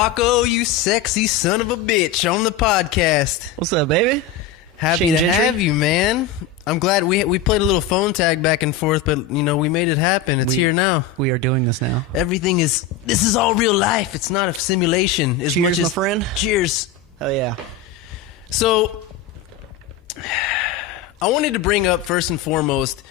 Paco, you sexy son of a bitch, on the podcast. What's up, baby? Happy to have you, man. I'm glad we played a little phone tag back and forth, but you know we made it happen. It's here now. We are doing this now. This is all real life. It's not a simulation. As Cheers, much as, my friend. Cheers. Oh yeah. So, I wanted to bring up first and foremost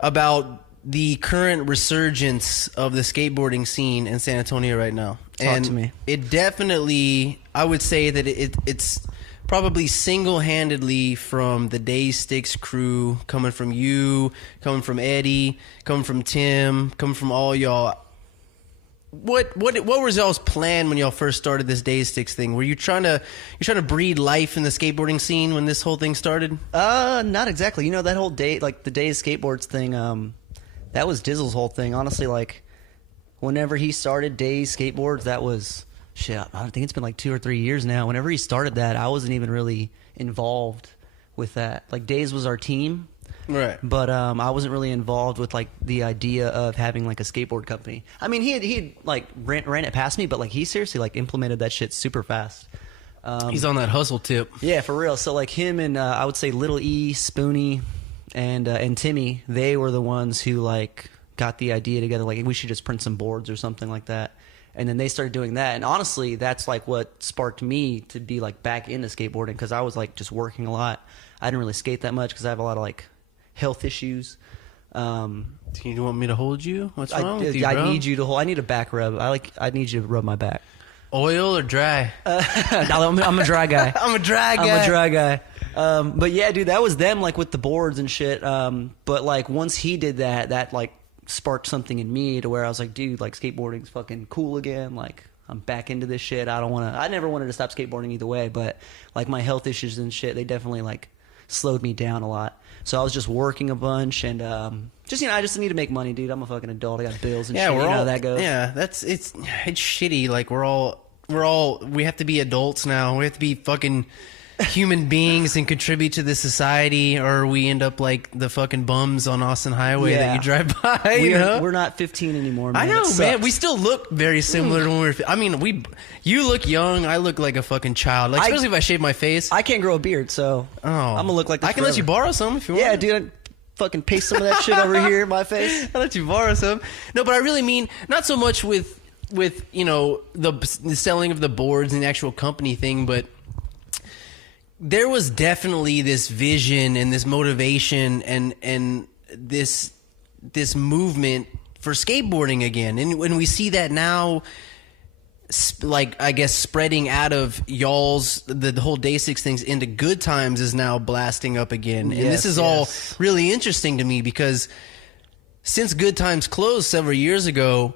about the current resurgence of the skateboarding scene in San Antonio right now. Talk to me. It definitely, I would say that it's probably single-handedly from the Days Sticks crew, coming from you, coming from Eddie, coming from Tim, coming from all y'all. What was y'all's plan when y'all first started this Days Sticks thing? Were you trying to breed life in the skateboarding scene when this whole thing started? Not exactly. You know, that whole day, like the Days Skateboards thing, that was Dizzle's whole thing. Honestly, like whenever he started Days Skateboards, that was shit. I think it's been like 2 or 3 years now. Whenever he started that, I wasn't even really involved with that. Like Days was our team. Right. But I wasn't really involved with like the idea of having like a skateboard company. I mean, he had like ran it past me, but like he seriously like implemented that shit super fast. He's on that hustle tip. Yeah, for real. So like him and I would say Little E, Spoonie, and Timmy, they were the ones who like got the idea together. Like we should just print some boards or something like that. And then they started doing that. And honestly, that's like what sparked me to be like back into skateboarding, because I was like just working a lot. I didn't really skate that much because I have a lot of like health issues. Do you want me to hold you? What's wrong with you, bro? I need you to hold. I need a back rub. I need you to rub my back. Oil or dry? I'm a dry guy. I'm a dry guy. But yeah, dude, that was them like with the boards and shit. But like once he did that like sparked something in me to where I was like, dude, like skateboarding's fucking cool again. Like I'm back into this shit. I never wanted to stop skateboarding either way, but like my health issues and shit, they definitely like slowed me down a lot. So I was just working a bunch and I just need to make money, dude. I'm a fucking adult. I got bills and shit. You know how that goes. Yeah, it's shitty. Like we have to be adults now. We have to be fucking human beings and contribute to the society, or we end up like the fucking bums on Austin Highway that you drive by. We're not 15 anymore, man. I know, man. We still look very similar to when we were. I mean, you look young. I look like a fucking child. Like especially if I shave my face. I can't grow a beard, so I'm gonna look like this I can let you borrow some if you want. Yeah, dude. Fucking paste some of that shit over here in my face. I'll let you borrow some. No, but I really mean not so much with you know the selling of the boards and the actual company thing, but there was definitely this vision and this motivation and this movement for skateboarding again. And when we see that now, like, I guess spreading out of y'all's, the whole Day 6 things into Good Times is now blasting up again. And this is all really interesting to me because since Good Times closed several years ago,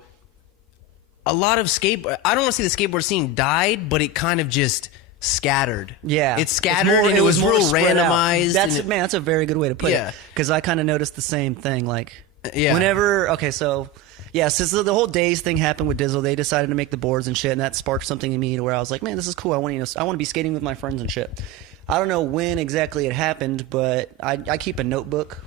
a lot of I don't want to say the skateboard scene died, but it kind of just scattered. Yeah, it scattered and it was real randomized. That's a very good way to put it. Because I kind of noticed the same thing. Like, since the whole Days thing happened with Dizzle, they decided to make the boards and shit, and that sparked something in me to where I was like, man, this is cool. I want to be skating with my friends and shit. I don't know when exactly it happened, but I keep a notebook.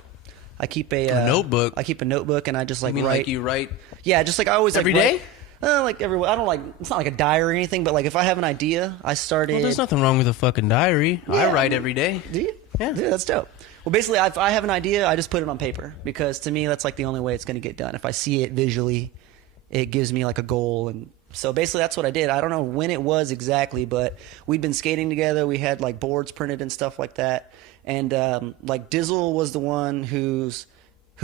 I keep a notebook. I keep a notebook, and I just like write. Like you write? Yeah, just like I always every like, day. Write, like every, I don't like, it's not like a diary or anything, but like if I have an idea, I started. Well, there's nothing wrong with a fucking diary. Yeah, I write every day. Do you? Yeah. Dude, that's dope. Well, basically, if I have an idea, I just put it on paper because to me, that's like the only way it's going to get done. If I see it visually, it gives me like a goal. And so basically that's what I did. I don't know when it was exactly, but we'd been skating together. We had like boards printed and stuff like that. And like Dizzle was the one who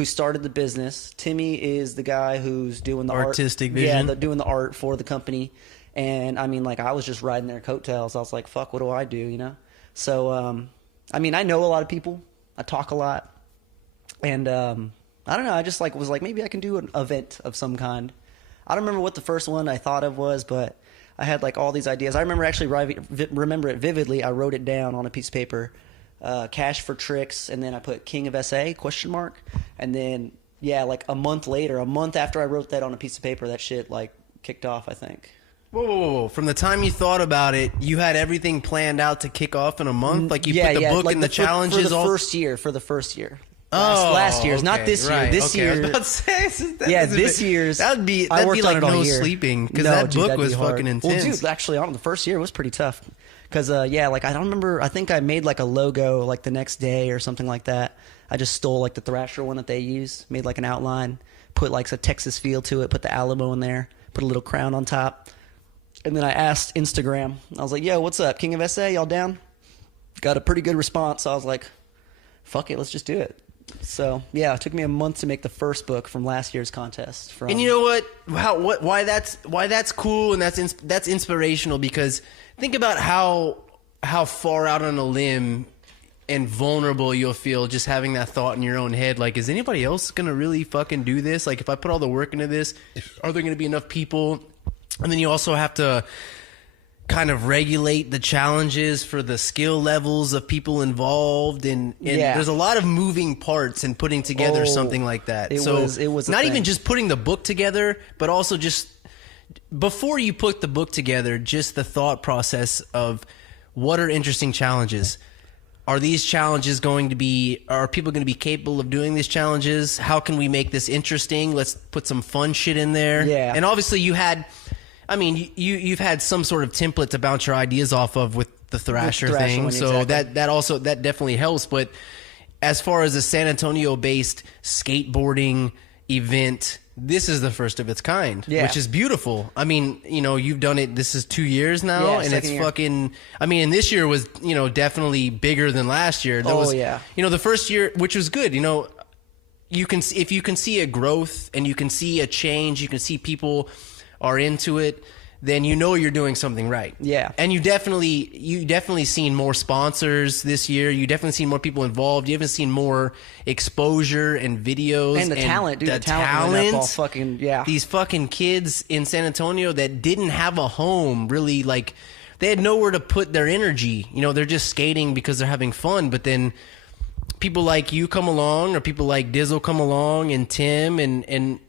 started the business. Timmy is the guy who's doing the artistic vision. Yeah, doing the art for the company. And I mean, like, I was just riding their coattails. I was like, fuck, what do I do, you know? So, I mean, I know a lot of people. I talk a lot. And I don't know, I just like was like, maybe I can do an event of some kind. I don't remember what the first one I thought of was, but I had like all these ideas. I remember actually remember it vividly. I wrote it down on a piece of paper. Cash for tricks, and then I put King of S.A ? And then like a month after I wrote that on a piece of paper, that shit like kicked off, I think. Whoa. From the time you thought about it, you had everything planned out to kick off in a month? Like you put the book like and the challenges for the first year. Last year's, not this year. This year, I was about to say, this year's. That'd be I worked like on it all no year. sleeping because that book was fucking intense. Well, dude, actually, on the first year it was pretty tough because like I don't remember. I think I made like a logo like the next day or something like that. I just stole like the Thrasher one that they use, made like an outline, put like a Texas feel to it, put the Alamo in there, put a little crown on top, and then I asked Instagram. I was like, "Yo, what's up, King of S.A? Y'all down?" Got a pretty good response. So I was like, "Fuck it, let's just do it." So yeah, it took me a month to make the first book from last year's contest. And you know what? Why that's cool and that's inspirational because think about how far out on a limb and vulnerable you'll feel just having that thought in your own head. Like, is anybody else gonna really fucking do this? Like, if I put all the work into this, are there gonna be enough people? And then you also have to kind of regulate the challenges for the skill levels of people involved, and there's a lot of moving parts in putting together something like that. It was not even just putting the book together, but also just before you put the book together, just the thought process of what are interesting challenges. Are these challenges are people going to be capable of doing these challenges? How can we make this interesting? Let's put some fun shit in there. Yeah. And obviously you've had some sort of template to bounce your ideas off of with the Thrasher thing. One, so exactly. that definitely helps. But as far as a San Antonio based skateboarding event, this is the first of its kind, which is beautiful. I mean, you've done it. This is 2 years now, and it's fucking. I mean, and this year was, definitely bigger than last year. The first year, which was good. If you can see a growth and you can see a change, you can see people are into it, then you're doing something right. Yeah. And you definitely seen more sponsors this year. You definitely seen more people involved. You haven't seen more exposure and videos and the talent, dude. The talent went up all fucking These fucking kids in San Antonio that didn't have a home, really, like they had nowhere to put their energy. They're just skating because they're having fun, but then people like you come along, or people like Dizzle come along, and Tim, and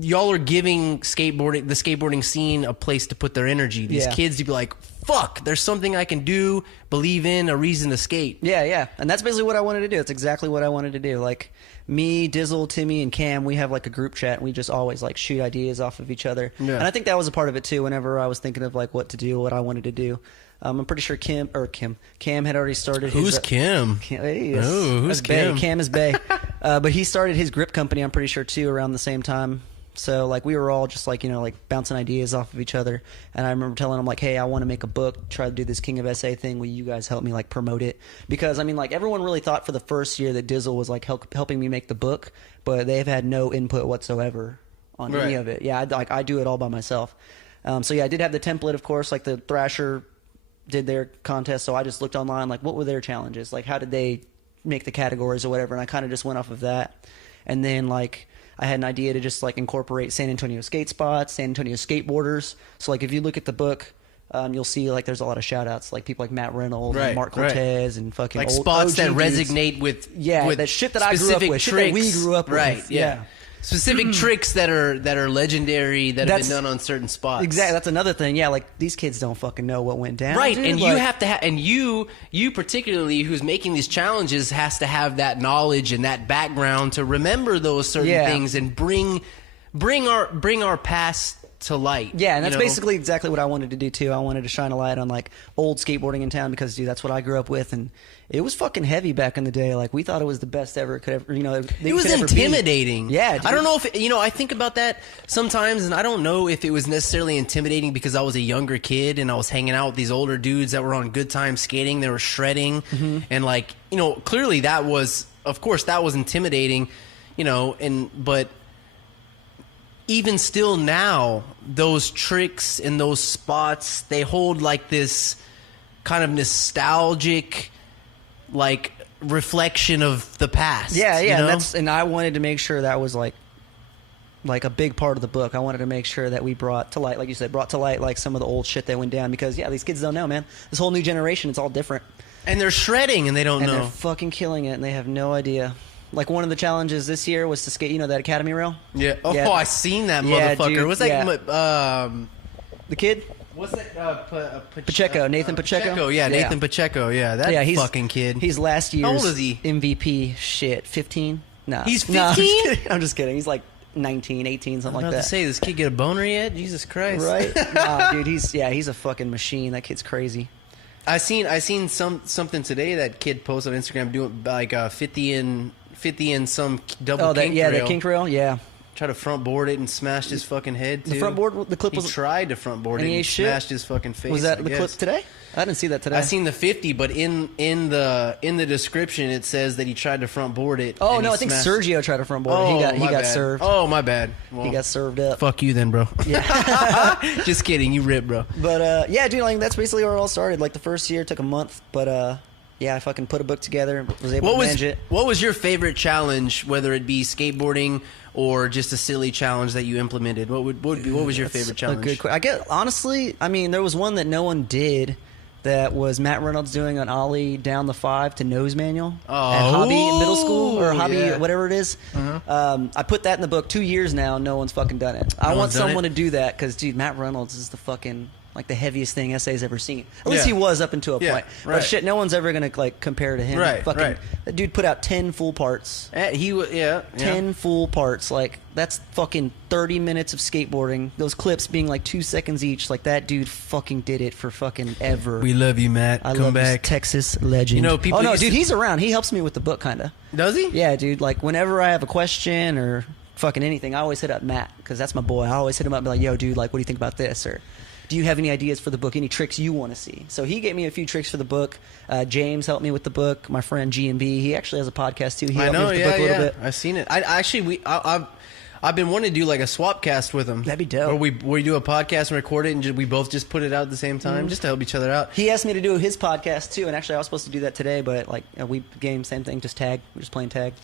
y'all are giving the skateboarding scene a place to put their energy. These kids to be like, fuck, there's something I can do, believe in, a reason to skate. Yeah. And that's basically what I wanted to do. It's exactly what I wanted to do. Like me, Dizzle, Timmy, and Cam, we have like a group chat, and we just always like shoot ideas off of each other. Yeah. And I think that was a part of it too. Whenever I was thinking of like what to do, what I wanted to do. I'm pretty sure Cam had already started his... Who's Kim? Who's Kim? Cam is Bay. But he started his grip company, I'm pretty sure, too, around the same time. So, like, we were all just, like, like, bouncing ideas off of each other. And I remember telling him, like, hey, I want to make a book, try to do this King of S.A thing. Will you guys help me, like, promote it? Because, I mean, like, everyone really thought for the first year that Dizzle was, like, helping me make the book. But they've had no input whatsoever on any of it. Yeah, I do it all by myself. So, yeah, I did have the template, of course, like the Thrasher did their contest, so I just looked online, like, what were their challenges? Like, how did they make the categories or whatever? And I kind of just went off of that. And then, like, I had an idea to just, like, incorporate San Antonio skate spots, San Antonio skateboarders. So, like, if you look at the book, you'll see, like, there's a lot of shout-outs, like, people like Matt Reynolds and Mark Cortez and fucking like old spots OG that dudes. resonate with that shit that I grew up with, shit that we grew up with. Right, yeah. Specific tricks that are legendary that have been done on certain spots. Exactly, that's another thing. Yeah, like these kids don't fucking know what went down. Right, dude. and like, you have to and you particularly who's making these challenges has to have that knowledge and that background to remember those certain things and bring our past to light. Yeah, and that's basically exactly what I wanted to do too. I wanted to shine a light on like old skateboarding in town because dude, that's what I grew up with, and it was fucking heavy back in the day. Like we thought it was the best ever it could ever. It was intimidating. Yeah, dude. I don't know if I think about that sometimes, and I don't know if it was necessarily intimidating because I was a younger kid and I was hanging out with these older dudes that were on good time skating. They were shredding, and like clearly that was, of course, that was intimidating, but. Even still now, those tricks and those spots, they hold like this kind of nostalgic, like reflection of the past. Yeah, and I wanted to make sure that was like a big part of the book. I wanted to make sure that we brought to light, like you said, like some of the old shit that went down because these kids don't know, man. This whole new generation, it's all different. And they're shredding and they don't know. And they're fucking killing it and they have no idea. Like one of the challenges this year was to skate, that Academy rail. Yeah. Oh, I seen that motherfucker. Dude, Was that the kid? What's that? Pacheco, Nathan Pacheco. Yeah, Nathan Pacheco. Yeah, that fucking kid. He's last year's How old is he? MVP. Shit, 15? No. He's 15? No, I'm just kidding. He's like 19, 18, something like that. I was about to say, this kid get a boner yet? Jesus Christ. Right? Nah, dude, he's a fucking machine. That kid's crazy. I seen something today that kid posted on Instagram doing like 50 and some double kink yeah, rail. the kink rail, yeah. Tried to front board it and smashed his fucking head too. The front board, the clip was. He tried to front board it and smashed his fucking face. Was that the clip today? I didn't see that today. I seen the 50, but in the description it says that he tried to front board it. Oh no, I think Sergio tried to front board it. He got served. Oh my bad. Well, he got served up. Fuck you then, bro. Yeah. Just kidding. You rip, bro. But yeah, dude, like that's basically where it all started. Like the first year took a month, but yeah, I fucking put a book together. Was able to manage it. What was your favorite challenge, whether it be skateboarding or just a silly challenge that you implemented? What was your favorite challenge? A good question. I guess honestly, I mean, there was one that no one did. That was Matt Reynolds doing an ollie down the 5 to nose manual at Hobby Middle School or Hobby whatever it is. I put that in the book 2 years now. No one's fucking done it. I want someone to do that because, dude, Matt Reynolds is the fucking like the heaviest thing S.A.'s ever seen. At least he was up until a point. But shit, no one's ever gonna like compare to him. Fucking, that dude put out 10 full parts. 10 full parts. Like that's fucking 30 minutes of skateboarding. Those clips being like 2 seconds each. Like that dude fucking did it for fucking ever. We love you, Matt. Come back, Texas legend. You know, people. Oh no, dude, he's around. He helps me with the book, kinda. Does he? Yeah, dude. Like whenever I have a question or fucking anything, I always hit up Matt because that's my boy. I always hit him up and be like, yo, dude, like, what do you think about this? Or do you have any ideas for the book? Any tricks you want to see? So he gave me a few tricks for the book. James helped me with the book. My friend G&B, he actually has a podcast too. He helped me with the book a little bit. I've seen it. I've been wanting to do like a swap cast with him. That'd be dope. Where we do a podcast and record it, and we both just put it out at the same time, just to help each other out. He asked me to do his podcast too, and actually I was supposed to do that today, but like we game same thing, just tag. We're just playing tag.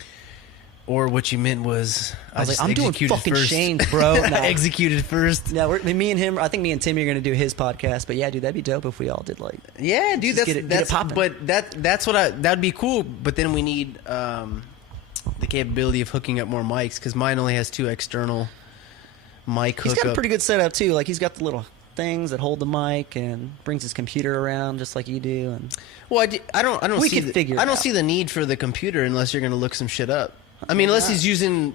Or what you meant was, I was like, I'm doing fucking Shane's, bro. Nah. Executed first. Yeah, me and him. I think me and Timmy are gonna do his podcast. But yeah, dude, that'd be dope if we all did like. Yeah, dude, that's popping. But that's what that'd be cool. But then we need the capability of hooking up more mics because mine only has 2 external mic hookups. He's got a pretty good setup too. Like he's got the little things that hold the mic and brings his computer around just like you do. And well, I don't see the need for the computer unless you're gonna look some shit up. I mean, unless he's using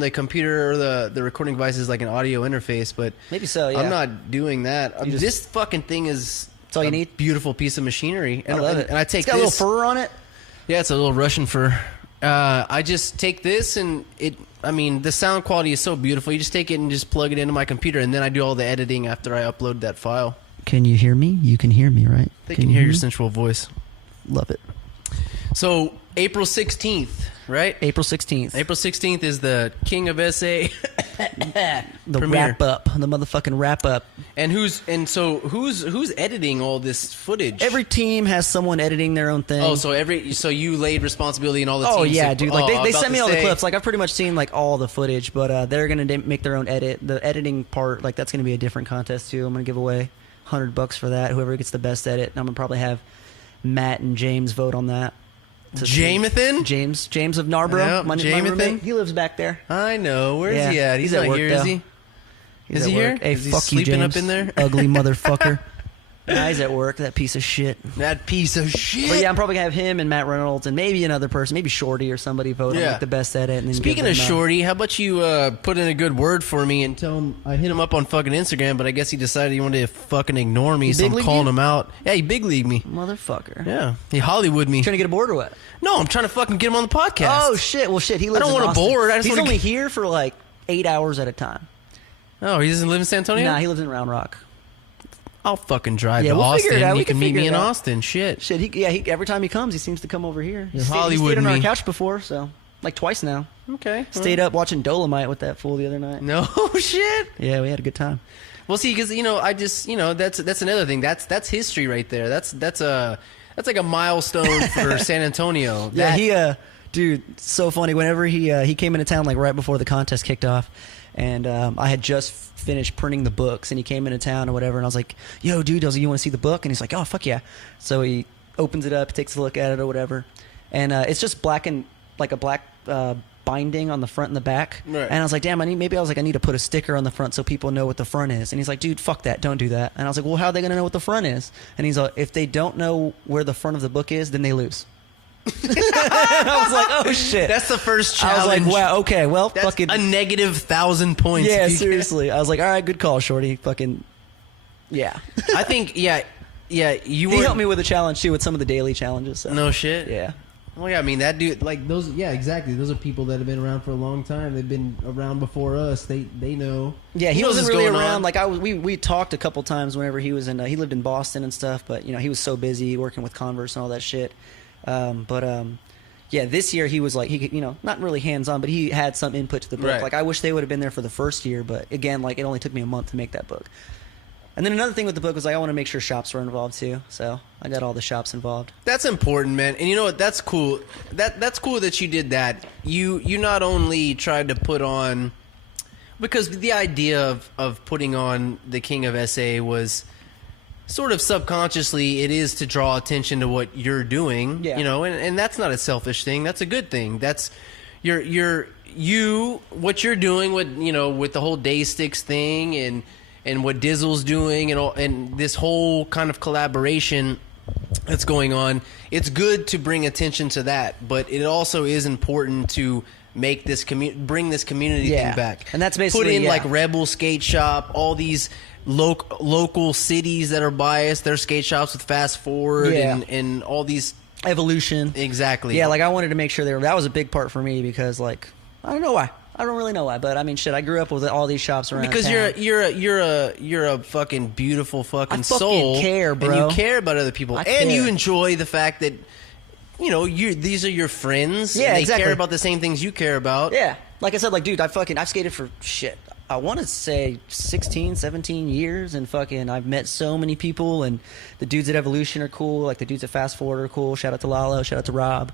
the computer or the recording device as like an audio interface, but maybe so. Yeah, I'm not doing that. This fucking thing is all you need. Beautiful piece of machinery. I love it. And I take it's got a little fur on it. Yeah, it's a little Russian fur. I just take this and it. I mean, the sound quality is so beautiful. You just take it and just plug it into my computer, and then I do all the editing after I upload that file. Can you hear me? You can hear me, right? They can hear your sensual voice. Love it. So April 16th, right? April 16th. April 16th is the King of S.A. the wrap up, the motherfucking wrap up. And who's editing all this footage? Every team has someone editing their own thing. Oh, so you laid responsibility in all the teams. Oh yeah, dude. Like they sent me all the clips. Like I've pretty much seen like all the footage, but they're gonna make their own edit. The editing part, like that's gonna be a different contest too. I'm gonna give away $100 for that. Whoever gets the best edit, and I'm gonna probably have Matt and James vote on that. James of Narborough. Yep, my roommate, he lives back there. I know. Where's he at? He's not at work, here, though. is he? He's is he here? Hey, is he fuck sleeping you, up James. in there? Ugly motherfucker. Nah, he's at work. That piece of shit. That piece of shit. But yeah, I'm probably gonna have him and Matt Reynolds and maybe another person, maybe Shorty or somebody vote on like the best edit. And then speaking of Shorty, how about you put in a good word for me and tell him I hit him up on fucking Instagram, but I guess he decided he wanted to fucking ignore me, so I'm calling him out. Yeah, he big leagued me, motherfucker. Yeah, he Hollywood me. You trying to get a board or what? No, I'm trying to fucking get him on the podcast. Oh shit! Well, shit. He lives. I don't want a board. He's only here for like 8 hours at a time. Oh, he doesn't live in San Antonio? Nah, he lives in Round Rock. I'll fucking drive to we'll Austin. Figure it out. You can meet me in Austin. Shit. Every time he comes, he seems to come over here. He's Hollywood stayed on me. our couch before, so like twice now. Okay. Stayed up watching Dolomite with that fool the other night. No shit. Yeah, we had a good time. Well, see, because I just that's another thing. That's history right there. That's like a milestone for San Antonio. Yeah, dude, so funny. Whenever he came into town like right before the contest kicked off. And I had just finished printing the books, and he came into town or whatever, and I was like, yo, dude, you want to see the book? And he's like, oh, fuck yeah. So he opens it up, takes a look at it or whatever, and it's just black and like a black binding on the front and the back. Right. And I was like, damn, I need to put a sticker on the front so people know what the front is. And he's like, dude, fuck that, don't do that. And I was like, well, how are they gonna know what the front is? And he's like, if they don't know where the front of the book is, then they lose. And I was like, oh shit, That's the first challenge. I was like, wow, okay, well, That's fucking a negative 1,000 points. yeah, if you seriously. I was like, all right, good call, shorty. Fucking yeah. I think yeah. You He were helped me with the challenge too, with some of the daily challenges. So. no shit. Yeah. Well, yeah, I mean that dude, like those. Yeah, exactly. Those are people that have been around for a long time. They've been around before us. They know. Yeah, he knows wasn't what's really going around. on. Like we talked a couple times whenever he was in. He lived in Boston and stuff, but he was so busy working with Converse and all that shit. Yeah, this year he was like not really hands on, but he had some input to the book. Right. Like I wish they would have been there for the first year, but again, like it only took me a month to make that book. And then another thing with the book was I want to make sure shops were involved too, so I got all the shops involved. That's important, man. And you know what? That's cool. That's cool that you did that. You not only tried to put on, because the idea of putting on the King of S.A. was sort of subconsciously it is to draw attention to what you're doing. Yeah. And that's not a selfish thing. That's a good thing. That's what you're doing with the whole Day Sticks thing and what Dizzle's doing and this whole kind of collaboration that's going on. It's good to bring attention to that, but it also is important to make this bring this community thing back. And that's basically put in like Rebel Skate Shop, all these local cities that are biased, their skate shops with Fast Forward and all these Evolution. Exactly. Yeah, like I wanted to make sure that was a big part for me because like I don't know why. I don't really know why, but I mean, shit. I grew up with all these shops around. Because town. you're a fucking beautiful fucking soul. Care, bro. And you care about other people, I and care. you enjoy the fact that these are your friends. Yeah, and they exactly. care about the same things you care about. Yeah, like I said, like dude, I've skated for shit. I want to say 16, 17 years, and fucking I've met so many people, and the dudes at Evolution are cool. Like the dudes at Fast Forward are cool. Shout out to Lalo. Shout out to Rob.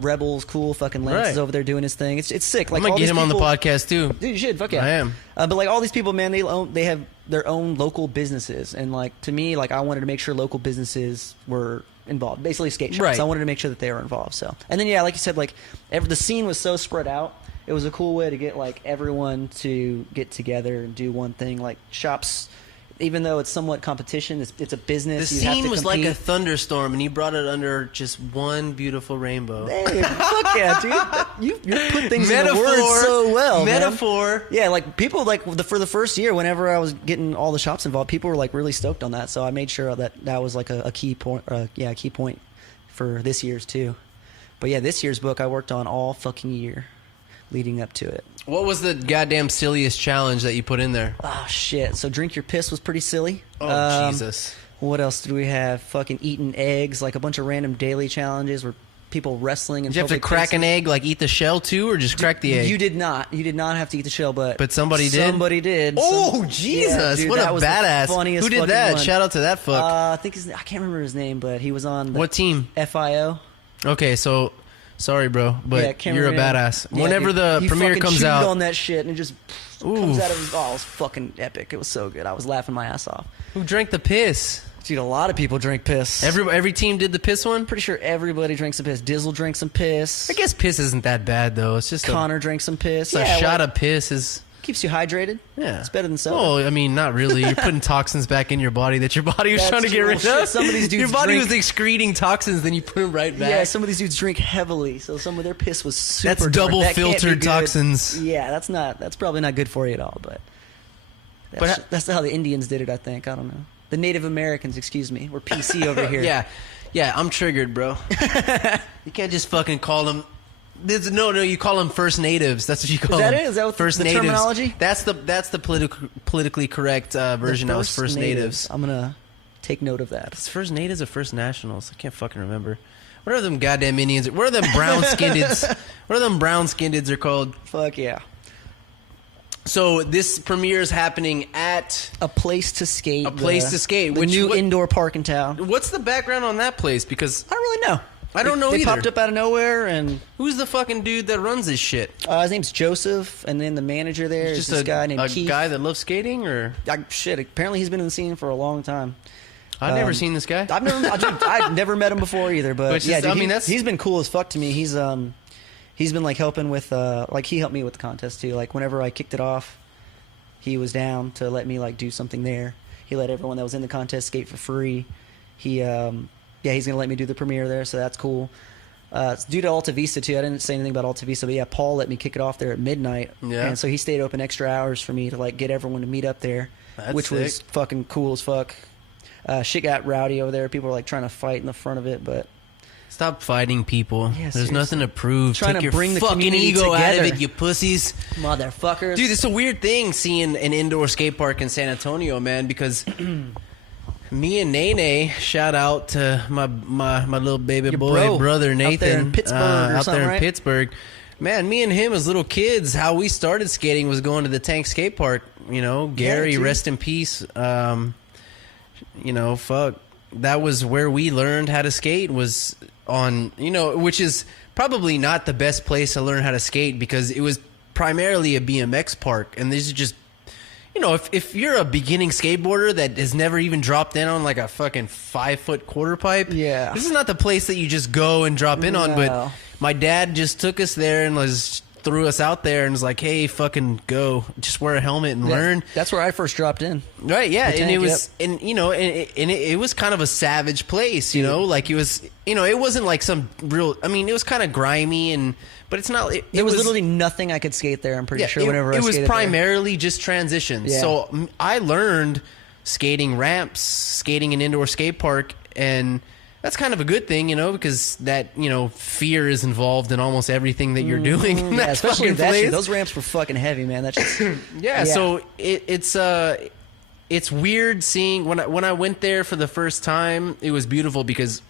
Rebel's cool. Fucking Lance is over there doing his thing. It's sick. Like I'm gonna all get these him on the people- podcast too. Dude, you should. Fuck yeah. I am. But like all these people, man, they have their own local businesses, and like to me, like I wanted to make sure local businesses were involved. Basically, skate shops. Right. I wanted to make sure that they were involved. So, and then yeah, like you said, like the scene was so spread out. It was a cool way to get like everyone to get together and do one thing. Like shops, even though it's somewhat competition, it's a business. The You have scene to was like a compete. thunderstorm, and you brought it under just one beautiful rainbow. Hey, fuck yeah, dude! You put things in the words so well. Metaphor. Man. Yeah, like people like for the first year, whenever I was getting all the shops involved, people were like really stoked on that. So I made sure that was like a key point. A key point for this year's too. But yeah, this year's book I worked on all fucking year, leading up to it. What was the goddamn silliest challenge that you put in there? Oh shit! So drink your piss was pretty silly. Oh Jesus! What else did we have? Fucking eating eggs, like a bunch of random daily challenges where people wrestling. Did you have to crack an egg, like eat the shell too, or just crack the egg? You did not. You did not have to eat the shell, but somebody did. Somebody did. Oh Jesus! Yeah, dude, what a that was the badass! funniest Who did fucking that? one. Shout out to that fuck. I think I can't remember his name, but he was on the What team? FIO. Okay, so sorry, bro, but can't you're a remember. badass. Yeah, Whenever dude, the he premiere fucking comes chewed out, on that shit and it just comes Oof. out of his. Oh, it was fucking epic. It was so good. I was laughing my ass off. who drank the piss? Dude, a lot of people drink piss. Every team did the piss one. Pretty sure everybody drinks some piss. Dizzle drinks some piss. I guess piss isn't that bad though. It's just Connor drinks some piss. a shot of piss is. Keeps you hydrated. Yeah, It's better than soda. Oh, I mean, not really. You're putting toxins back in your body that your body was That's trying to get true. rid Well, shit, of. some of these dudes your body drink- was excreting toxins, then you put them right back. Yeah, some of these dudes drink heavily, so some of their piss was super That's dark. double That can't be filtered good. toxins. Yeah, that's probably not good for you at all, but But that's how the Indians did it, I think. I don't know. The Native Americans, excuse me. We're PC over here. Yeah, I'm triggered, bro. You can't just fucking call them. No, you call them First Natives. That's what you call Is that them. it? Is that what First the Natives. terminology? That's the politically correct version. Now is First Natives. I'm gonna take note of that. It's First Natives or First Nationals. I can't fucking remember. What are them goddamn Indians? What are them brown skinneds? What are them brown skinneds are called? Fuck yeah. So this premiere is happening at A place to skate. A place to skate, The which- new what- indoor park in town. What's the background on that place? Because I don't really know. I don't know They either. popped up out of nowhere, and who's the fucking dude that runs this shit? his name's Joseph, and then the manager there is Just this a guy named Keith. guy that loves skating, or Shit, apparently he's been in the scene for a long time. I've never seen this guy. I've never met him before either, but Which yeah, is- dude, I mean, that's- he's been cool as fuck to me. He's he's been like helping with like he helped me with the contest too. Like whenever I kicked it off, he was down to let me like do something there. He let everyone that was in the contest skate for free. He he's gonna let me do the premiere there, so that's cool. It's due to Alta Vista too. I didn't say anything about Alta Vista, but yeah, Paul let me kick it off there at midnight. Yeah. And so he stayed open extra hours for me to like get everyone to meet up there, which was fucking cool as fuck. Shit got rowdy over there. People were like trying to fight in the front of it, but stop fighting people. Yeah, There's seriously. nothing to prove. Trying Take to your bring the fucking community ego out of together. it, you pussies. motherfuckers. Dude, it's a weird thing seeing an indoor skate park in San Antonio, man, because me and Nene, shout out to my little baby Your boy brother Nathan out there in Pittsburgh or out something, there in right? Pittsburgh. Man, me and him as little kids, how we started skating was going to the Tank Skate Park. You know, Gary, dude. rest in peace. You know, fuck. That was where we learned how to skate, was on, you know, which is probably not the best place to learn how to skate because it was primarily a BMX park. And these are just, you know, if you're a beginning skateboarder that has never even dropped in on like a fucking 5-foot quarter pipe, Yeah. this is not the place that you just go and drop in on. But No. my dad just took us there and threw us out there and was like, hey, fucking go, just wear a helmet and learn. That's where I first dropped in. Right, yeah, The and Tank, it was, and you know, it was kind of a savage place, you know, like it was, you know, it wasn't like some real. I mean, it was kind of grimy, but it's not. There was literally nothing I could skate there. I'm pretty sure. Whenever it was skated primarily just transitions. Yeah. So I learned skating ramps, skating an indoor skate park, and that's kind of a good thing, you know, because that, you know, fear is involved in almost everything that you're doing. In that especially fucking that place. shit. Those ramps were fucking heavy, man. That's just Yeah, so it's weird seeing when I went there for the first time. It was beautiful because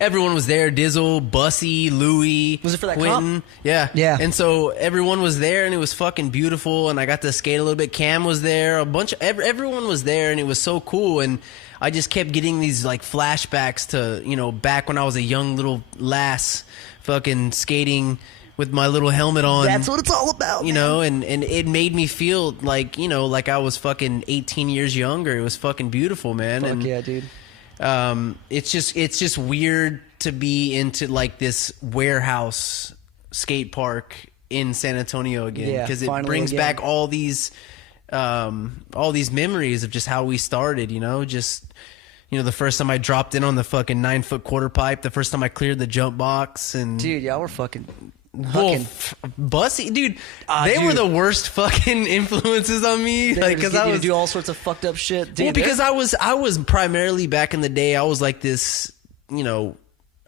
everyone was there. Dizzle, Bussy, Louie, Was it for that Quentin? comp? Yeah, Yeah. And so everyone was there, and it was fucking beautiful. And I got to skate a little bit. Cam was there. A bunch of everyone was there, and it was so cool. And I just kept getting these like flashbacks to, you know, back when I was a young little lass, fucking skating with my little helmet on. that's what it's all about. You know, and it made me feel like, you know, like I was fucking 18 years younger. It was fucking beautiful, man. Fuck and yeah, dude. it's just weird to be into like this warehouse skate park in San Antonio again, Yeah, because it finally brings again. back all these memories of just how we started, you know, just, you know, the first time I dropped in on the fucking 9-foot quarter pipe, the first time I cleared the jump box, and Dude, y'all were fucking Bussy, dude, they were dude. the worst fucking influences on me, like, because I was to do all sorts of fucked up shit. Dude, well, because I was primarily back in the day, I was like this, you know,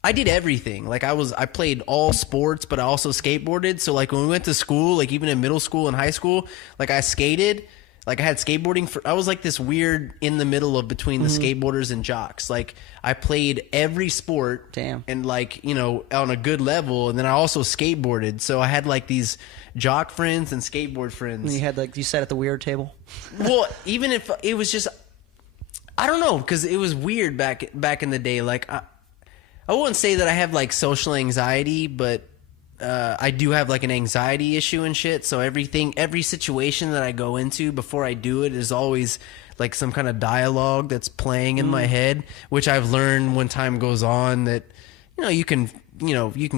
I did everything. Like I played all sports, but I also skateboarded. So like when we went to school, like even in middle school and high school, like I skated, like I had skateboarding I was like this weird in the middle of between the skateboarders and jocks. Like I played every sport. Damn. And like, you know, on a good level. And then I also skateboarded. So I had like these jock friends and skateboard friends. And you had like you sat at the weird table. Well, even if it was just, I don't know, because it was weird back in the day. Like I wouldn't say that I have like social anxiety, but I do have like an anxiety issue and shit. So every situation that I go into before I do it is always like some kind of dialogue that's playing in my head, which I've learned when time goes on that, you know, you can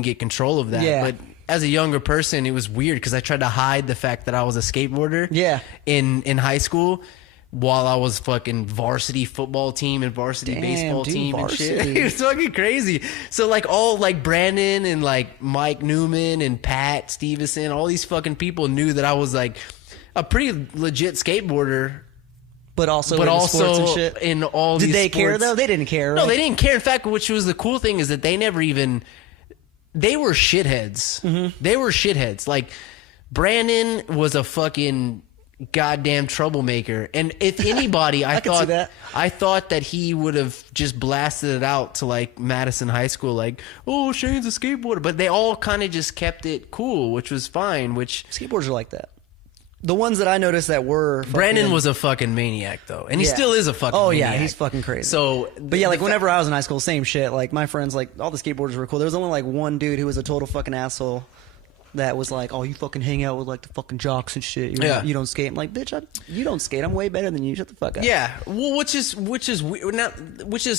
get control of that. Yeah. But as a younger person, it was weird because I tried to hide the fact that I was a skateboarder. Yeah. In high school, while I was fucking varsity football team and varsity baseball dude, team varsity. and shit. It was fucking crazy. So like all like Brandon and like Mike Newman and Pat Stevenson, all these fucking people knew that I was like a pretty legit skateboarder. But also But in also sports and shit. in all Did these they care sports. though? They didn't care, right? No, they didn't care. In fact, which was the cool thing is that they never even, they were shitheads. They were shitheads. Like Brandon was a fucking goddamn troublemaker, and if anybody, I can see that. I thought that he would have just blasted it out to like Madison High School, like, oh, Shane's a skateboarder, but they all kind of just kept it cool, which was fine. Which Skateboarders are like that. The ones that I noticed that were Brandon fucking- was a fucking maniac though, and he Yeah. still is a fucking Oh maniac. yeah, he's fucking crazy. So, but yeah, like whenever I was in high school, same shit. Like my friends, like all the skateboarders were cool. There was only like one dude who was a total fucking asshole. That was like, oh, you fucking hang out with like the fucking jocks and shit. You don't skate. I'm like, bitch, you don't skate. I'm way better than you. Shut the fuck up. Yeah, well, which is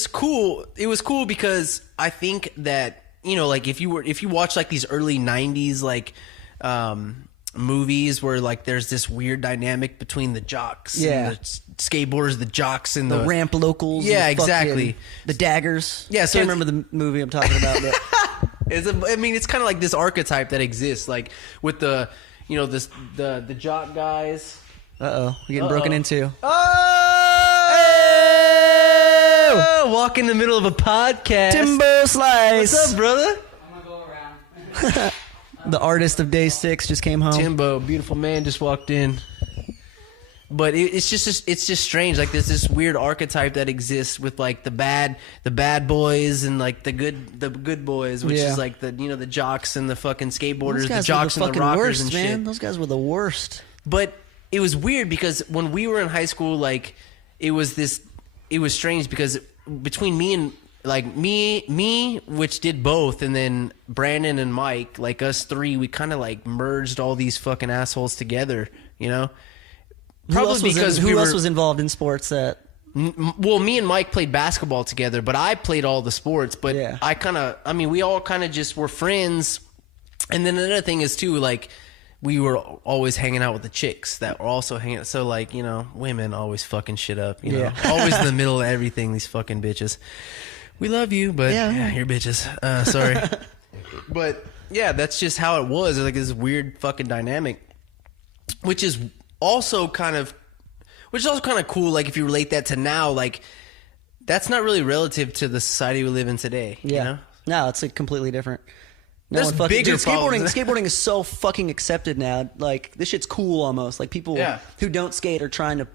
cool. It was cool because I think that you know, like if you watch like these early 90s like movies where like there's this weird dynamic between the jocks and the skateboarders, the jocks and the ramp locals, exactly, the daggers. Yeah, so I can't remember the movie I'm talking about, but it's kind of like this archetype that exists, like with the, you know, the jock guys. We're getting broken into. Oh, walk in the middle of a podcast. Timbo Slice. What's up, brother? I'm gonna go around. The artist of day 6 just came home. Timbo, beautiful man, just walked in. But it's just strange. Like there's this weird archetype that exists with like the bad boys and like the good boys, which is like the, you know, the jocks and the fucking skateboarders, the jocks and the rockers worst, and shit. man. Those guys were the worst. But it was weird because when we were in high school, like it was strange because between me and like me, which did both, and then Brandon and Mike, like us three, we kind of like merged all these fucking assholes together, you know? Probably because who else was involved in sports that? Well, me and Mike played basketball together, but I played all the sports. But we all kind of just were friends. And then another thing is too, like we were always hanging out with the chicks that were also hanging out. So like, you know, women always fucking shit up, you know, always in the middle of everything. These fucking bitches. We love you, but you're bitches. Sorry. But yeah, that's just how it was. Like this weird fucking dynamic, which is also kind of cool. Like if you relate that to now, like that's not really relative to the society we live in today. Yeah, you know? No, it's like completely different. There's bigger problems. Skateboarding is so fucking accepted now. Like this shit's cool almost. Like people who don't skate are trying to,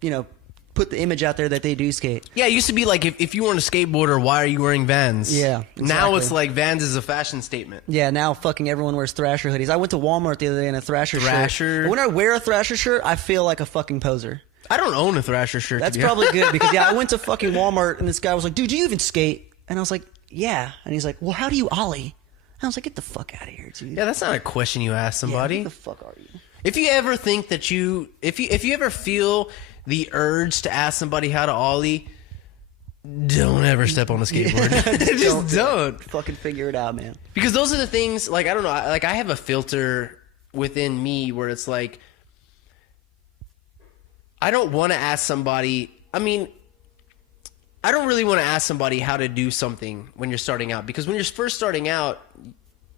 you know, put the image out there that they do skate. Yeah, it used to be like if you weren't a skateboarder, why are you wearing Vans? Yeah, exactly. Now it's like Vans is a fashion statement. Yeah, now fucking everyone wears Thrasher hoodies. I went to Walmart the other day in a Thrasher shirt. And when I wear a Thrasher shirt, I feel like a fucking poser. I don't own a Thrasher shirt. That's probably good because I went to fucking Walmart and this guy was like, "Dude, do you even skate?" And I was like, "Yeah." And he's like, "Well, how do you ollie?" And I was like, "Get the fuck out of here, dude." Yeah, that's not a question you ask somebody. Who the fuck are you? If you ever think that if you ever feel the urge to ask somebody how to ollie, don't ever step on a skateboard. Just don't. Fucking figure it out, man. Because those are the things, like, I don't know, like I have a filter within me where it's like, I don't want to ask somebody, I don't really want to ask somebody how to do something when you're starting out. Because when you're first starting out,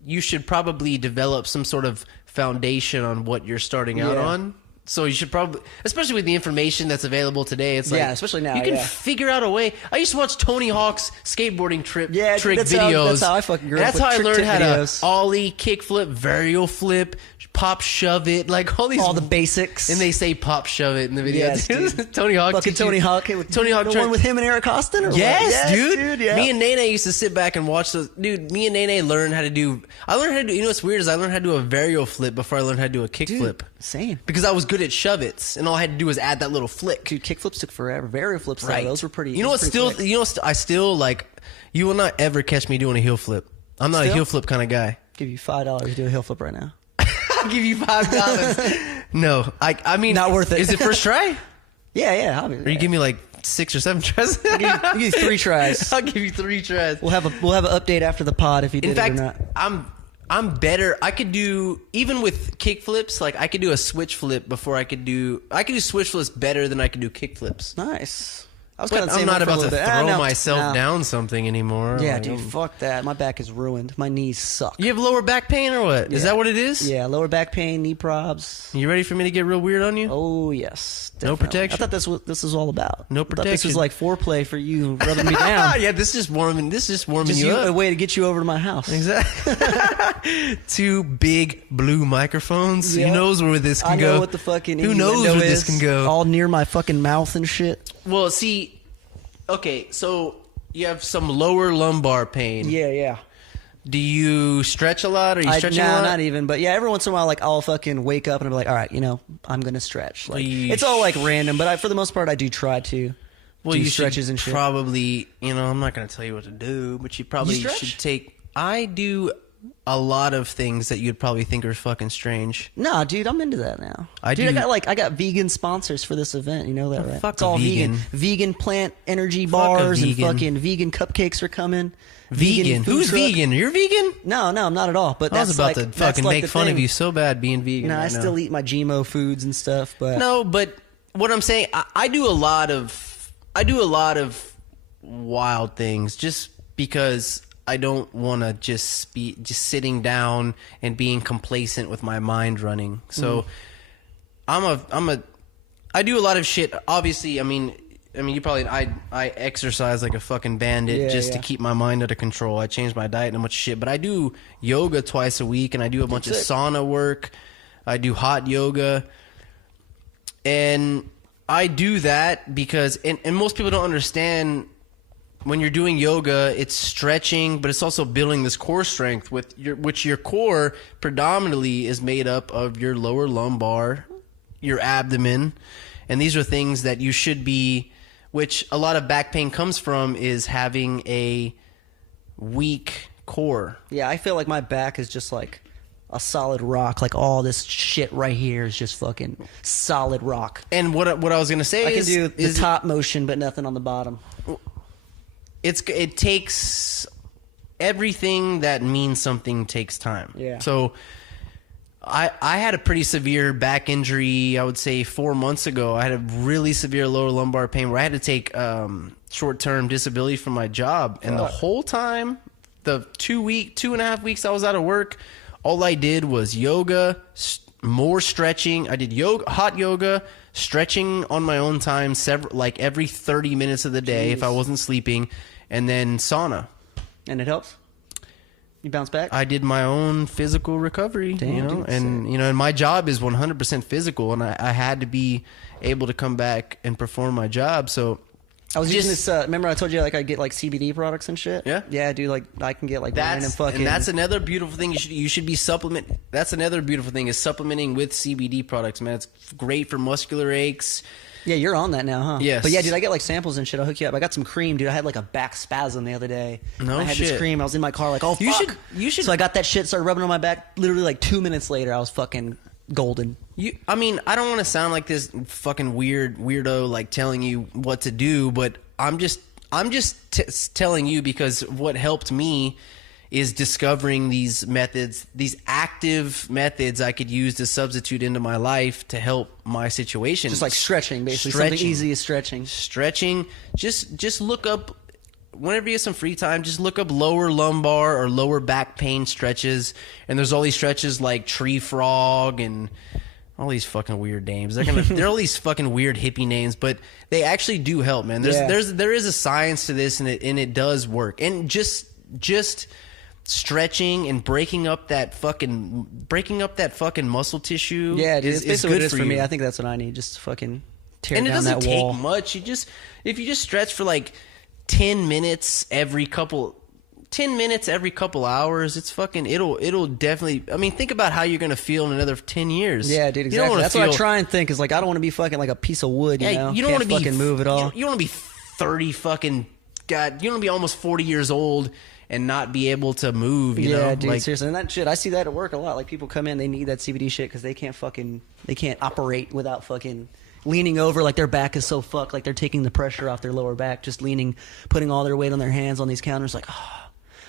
you should probably develop some sort of foundation on what you're starting out on. So you should probably, especially with the information that's available today, it's like, especially now, you can figure out a way. I used to watch Tony Hawk's skateboarding trick that's videos. That's how I fucking grew up. That's how I learned how to ollie, kickflip, varial flip, pop, shove it, like all the basics. And they say pop, shove it in the video. Yes, Tony Hawk, fucking Tony Hawk, the one with him and Eric Austin. Or yes, dude. Yeah. Me and Nene used to sit back and watch those. Dude, me and Nene learned how to do. You know what's weird is I learned how to do a varial flip before I learned how to do a kickflip. Same. Because I was good at shove-its, and all I had to do was add that little flick. Dude, kickflips took forever. Varial flips, right? Those were pretty. You know what? I still like. You will not ever catch me doing a heel flip. I'm not a heel flip kind of guy. Give you $5 to do a heel flip right now. I'll give you $5. No, I mean, not worth it. Is it first try? Yeah. Or you give me like 6 or 7 tries? I'll give you 3 tries. I'll give you 3 tries. We'll have an update after the pod if you did it or not. I'm better. I could do, even with kick flips, like I could do a switch flip before I could do switch flips better than I could do kick flips. Nice. I'm not about to throw myself down something anymore. Yeah, dude, fuck that. My back is ruined. My knees suck. You have lower back pain or what? Is that what it is? Yeah, lower back pain, knee probs. You ready for me to get real weird on you? Oh, yes. Definitely. No protection? I thought that's what this was all about. No protection. This was like foreplay for you rubbing me down. Yeah, this is just warming you up. A way to get you over to my house. Exactly. 2 big blue microphones. Yep. Who knows where this can go? I know what the fucking Who knows where this can go? All near my fucking mouth and shit. Well, see... Okay, so you have some lower lumbar pain. Yeah. Do you stretch a lot? Are you stretching a lot? Not even. But yeah, every once in a while, like I'll fucking wake up and I'll be like, all right, I'm gonna stretch. Like it's all like random, but for the most part, I do try to. Do stretches and shit. Probably, I'm not gonna tell you what to do, but you probably should take. I do a lot of things that you'd probably think are fucking strange. Nah, dude, I'm into that now. I got vegan sponsors for this event. You know that, right? Fuck it's all vegan. Vegan plant energy bars and fucking vegan cupcakes are coming. Vegan? Who's truck. Vegan? You're vegan? No, I'm not at all. But I was about to fucking make fun of you so bad being vegan. No, I still eat my GMO foods and stuff. But no, but what I'm saying, I do a lot of wild things just because I don't want to just be sitting down and being complacent with my mind running. So I do a lot of shit. Obviously, I mean, you probably I exercise like a fucking bandit to keep my mind under control. I change my diet and a bunch of shit, but I do yoga twice a week, and I do a bunch of sauna work. I do hot yoga, and I do that because and most people don't understand. When you're doing yoga, it's stretching, but it's also building this core strength which your core predominantly is made up of your lower lumbar, your abdomen, and these are things that you should be, which a lot of back pain comes from, is having a weak core. Yeah, I feel like my back is just like a solid rock. Like all this shit right here is just fucking solid rock. And what I was gonna say I can do the top motion, but nothing on the bottom. It takes everything that means something takes time. Yeah. So I had a pretty severe back injury, I would say 4 months ago. I had a really severe lower lumbar pain where I had to take short-term disability from my job. And the whole time, the 2.5 weeks I was out of work, all I did was yoga, more stretching. I did hot yoga, stretching on my own time, every 30 minutes of the day if I wasn't sleeping, and then sauna. And it helps? You bounce back? I did my own physical recovery, Damn, dude, and my job is 100% physical, and I had to be able to come back and perform my job. So I was using this. Remember, I told you I get like CBD products and shit. Yeah, dude. Like I can get like random fucking. And that's another beautiful thing. You should be supplement. That's another beautiful thing is supplementing with CBD products, man. It's great for muscular aches. Yeah, you're on that now, huh? Yes. But yeah, dude, I get like samples and shit. I'll hook you up. I got some cream, dude. I had like a back spasm the other day. No I had shit. this cream. I was in my car like, oh fuck. You should. So I got that shit. Started rubbing on my back. Literally like 2 minutes later, I was fucking golden. I mean, I don't want to sound like this fucking weirdo like telling you what to do, but I'm just telling you because what helped me is discovering these methods, these active methods I could use to substitute into my life to help my situation. Just like stretching, basically. Something easy as stretching. Stretching. Just look up, whenever you have some free time, just look up lower lumbar or lower back pain stretches. And there's all these stretches like tree frog and all these fucking weird names. They're all these fucking weird hippie names, but they actually do help, man. There is a science to this, and it does work. And just stretching and breaking up that fucking muscle tissue. Yeah, dude, is it's basically good what it is for you. me. I think that's what I need. Just fucking tear And it down doesn't that wall. take much. If you just stretch for like 10 minutes every couple hours, it's fucking it'll definitely. I mean, think about how you're gonna feel in another 10 years. Yeah, dude, exactly. That's what I try and think is like I don't want to be fucking like a piece of wood. You know? You don't want to fucking move at all. You don't want to be 30 fucking God. You don't want to be almost 40 years old and not be able to move. You know? Dude, like, seriously. And that shit, I see that at work a lot. Like people come in, they need that CBD shit because they can't operate without fucking leaning over. Like their back is so fucked. Like they're taking the pressure off their lower back, just leaning, putting all their weight on their hands on these counters. Like,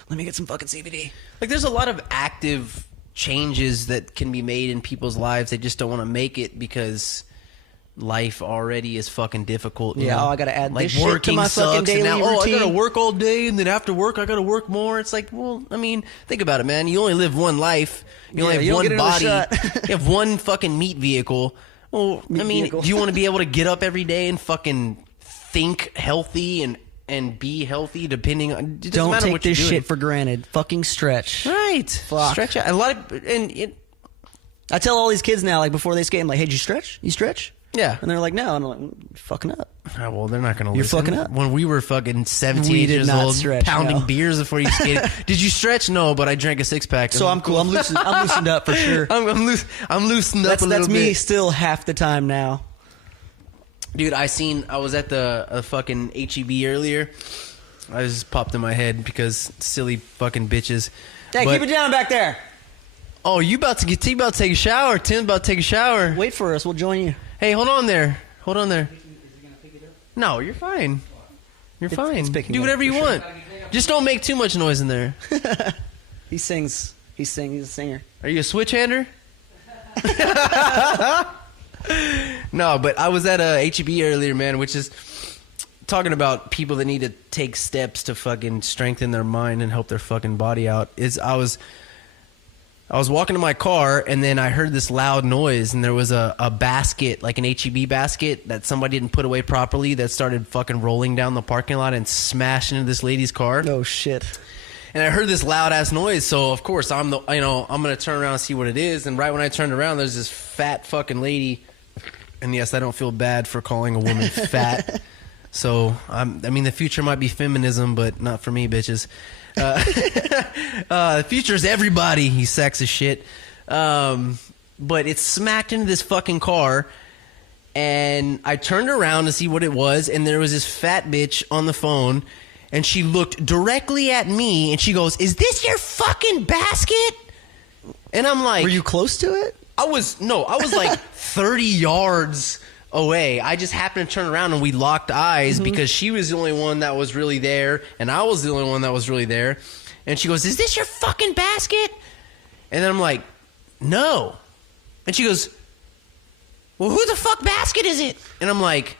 let me get some fucking CBD. Like there's a lot of active changes that can be made in people's lives. They just don't want to make it because life already is fucking difficult. You know? I gotta add like this shit to my fucking daily now, routine. I gotta work all day, and then after work I gotta work more. It's like, well, I mean, think about it, man. You only live one life. You only have one body. You have one fucking meat vehicle. Well, do you want to be able to get up every day and fucking think healthy and be healthy? Depending on, it doesn't Don't matter take what you're this doing. shit for granted. Fucking stretch. Right. Fuck. Stretch out. A lot of, I tell all these kids now, like before they skate, I'm like, hey, did you stretch? You stretch? Yeah. And they're like, no. And I'm like, you're fucking up. Oh, well, they're not going to You're listen. fucking up. When we were fucking 17 We did years not old, stretch, pounding no. beers before you skated. Did you stretch? No, but I drank a six-pack. So I'm cool. I'm loosened up for sure. I'm loosened up a little That's bit. me still half the time now. Dude, I was at the fucking HEB earlier. I just popped in my head because silly fucking bitches. Hey, But- keep it down back there. Oh, you about to take a shower. Tim's about to take a shower. Wait for us. We'll join you. Hey, hold on there. No, you're fine. You're fine. it's picking Do it up whatever for you sure. want. Just don't make too much noise in there. He sings. He's a singer. Are you a switch-hander? No, but I was at HEB earlier, man, which is talking about people that need to take steps to fucking strengthen their mind and help their fucking body out. I was walking to my car, and then I heard this loud noise, and there was a basket, like an HEB basket, that somebody didn't put away properly that started fucking rolling down the parking lot and smashed into this lady's car. Oh, shit. And I heard this loud-ass noise, so of course I'm going to turn around and see what it is, and right when I turned around, there's this fat fucking lady, and yes, I don't feel bad for calling a woman fat, so, I mean, the future might be feminism, but not for me, bitches. The future is everybody, you sexist shit. But it smacked into this fucking car, and I turned around to see what it was, and there was this fat bitch on the phone, and she looked directly at me, and she goes, "Is this your fucking basket?" And I'm like... Were you close to it? I was like 30 yards away. I just happened to turn around and we locked eyes because she was the only one that was really there and I was the only one that was really there. And she goes, "Is this your fucking basket?" And then I'm like, "No." And she goes, "Well, who the fuck basket is it?" And I'm like,